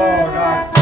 oh god